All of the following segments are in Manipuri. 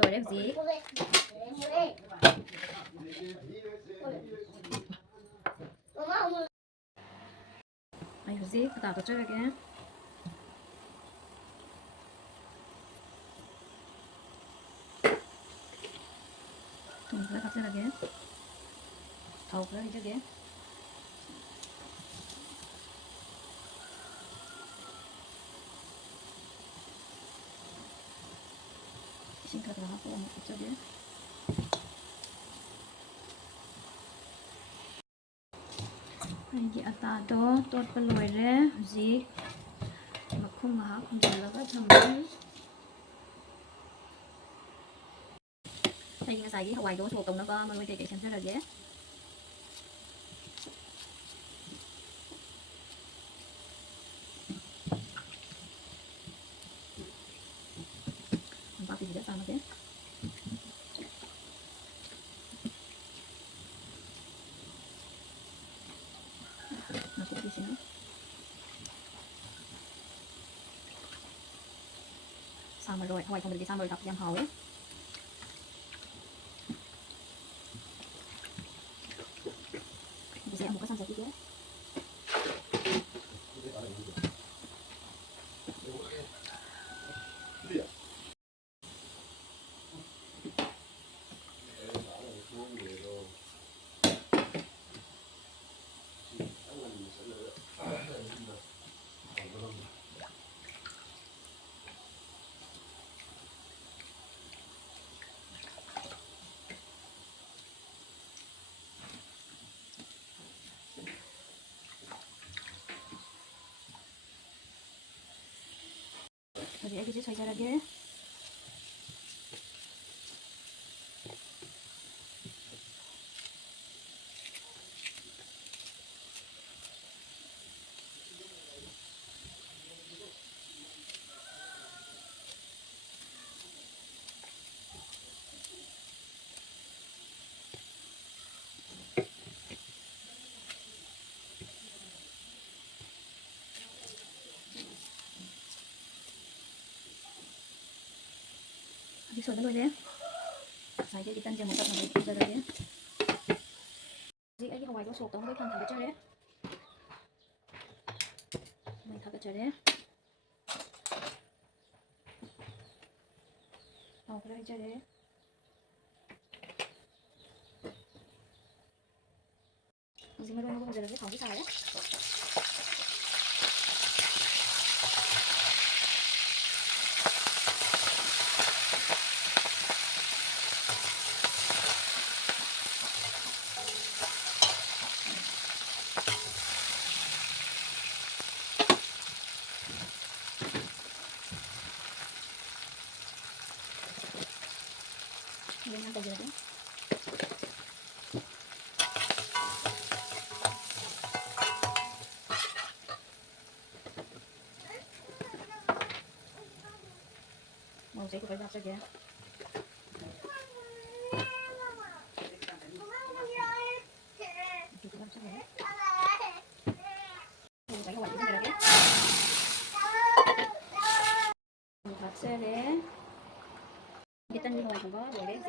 ꯂꯣꯏꯔꯦ ꯍꯧꯖꯤꯛ ꯑꯩ ꯍꯧꯖꯤꯛ ꯐꯇꯥ ꯇꯣꯠꯆꯔꯒꯦ ꯊꯨꯝ ꯈꯔ ꯍꯥꯞꯆꯔꯒꯦ ꯊꯥꯎ ꯈꯔ ꯍꯩꯖꯒꯦ 이싱 다 들어가고 이쪽에 ꯑꯩꯒꯤ ꯑꯇꯥꯗꯣ ꯇꯣꯠꯄ ꯂꯣꯏꯔꯦ ꯍꯧꯖꯤꯛ ꯃꯈꯨꯝ ꯉꯥꯏꯍꯥꯛ ꯈꯨꯝꯖꯤꯜꯂꯒ ꯊꯝꯃꯦ ꯑꯩ ꯉꯁꯥꯏꯒꯤ ꯍꯋꯥꯏꯗꯣ ꯁꯣꯛ ꯇꯧꯅꯕ ꯃꯔꯣꯏ ꯀꯩꯀꯩ ꯁꯦꯝꯖꯔꯒꯦ ꯅꯄꯥꯛꯄꯤꯁꯤꯒ ꯆꯥꯝꯃꯒꯦ ꯅꯥꯀꯨꯞꯄꯤꯁꯤꯅ ꯁꯥ ꯃꯔꯣꯏ ꯍꯋꯥꯏ ꯊꯣꯡꯕꯗꯗꯤ ꯁꯥ ꯃꯔꯣꯏ ꯍꯥꯞꯄꯁꯦ ꯌꯥꯝ ꯍꯥꯎꯋꯦ 이제 아무것도 상상이게 우리 애기들 잘 자라게 아직 손을 놓으세요. 자 이제 일단 제 뭔가 좀 기다려요. 이제 애기 하와이도 속 너무 그냥 다 붙여래. 다 붙여래. 그래 이제 이제 메로 먹으면 되는데 거기 사요. 이런 거 가져야 이제 이거 빨리 합쳐게. 박스를 일단 이거 가지고 뭐래지?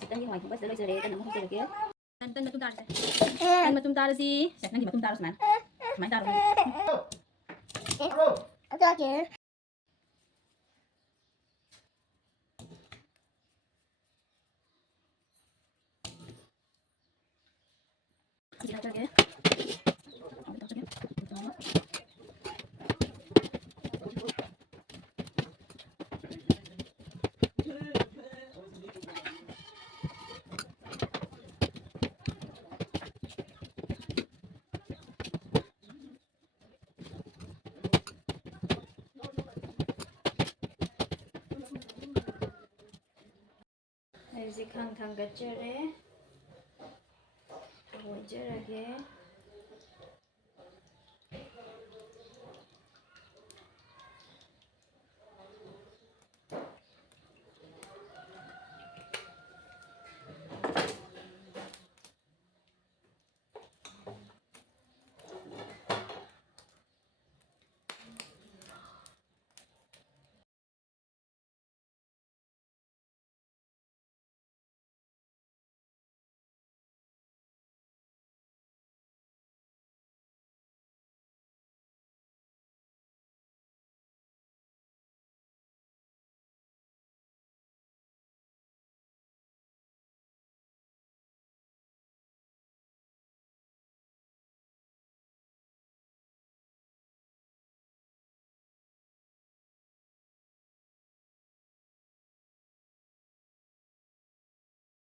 일단 이거 가지고 bắt giờ cái nó không chơi được kia. Tân mà chúng ta sẽ. Tân mà chúng ta là gì? Sẽ năng gì mà chúng ta là máy ta rồi. Cho kìa. Chị làm cho kìa. 이제 강탕 같지래. 뭐 이제라게.